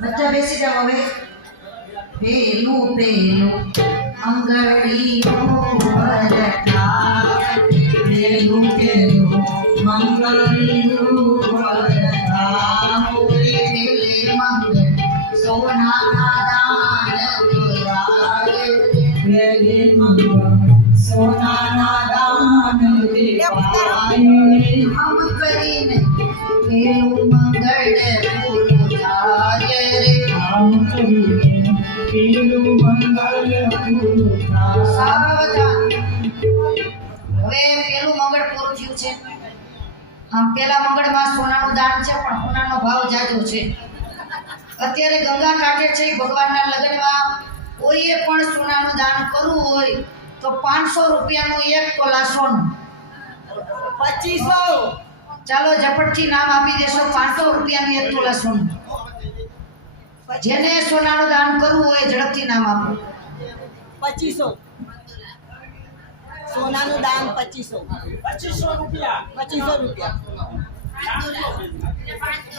બધા બેસી જાઓ હવે. પેલું પેલું મંગળીનું વરદાન, પેલું પેલું મંગળીનું વરદાન. પેલે મંગળ સોનાના દાન પુરાવે, પેલે મંગળ સોનાના દાન દેવાય. આમ કરીને પેલું મંગળ પૂરું થાય રે. આમ કરીને પેલું મંગળ પૂરું થાય. સાવધાન. હવે પેલું મંગળ પૂરું થયું છે. આમ પેલા મંગળમાં સોનાનું દાન છે, પણ સોનાનો ભાવ જાજો છે. અત્યારે ગંગા કાંઠે છે ભગવાનના લગ્નમાં કોઈએ પણ સોનાનું દાન કરવું હોય તો 500 રૂપિયાનું 1 તોલા સોનું. 2500. ચાલો ઝપટથી નામ આપી દેશો. 500 રૂપિયાનું 1 તોલા સોનું. જેને સોનાનું દાન કરવું હોય ઝડપથી નામ આપો. 2500. સોનાનું દાન 2500 રૂપિયા. 2500 રૂપિયા.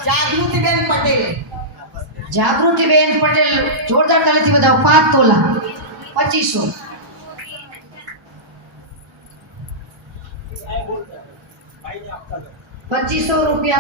જાગૃતિબેન પટેલ. જાગૃતિબેન પટેલ, જોરદાર તાલીથી બતાવો. 5 તોલા 2500. 2500 રૂપિયા.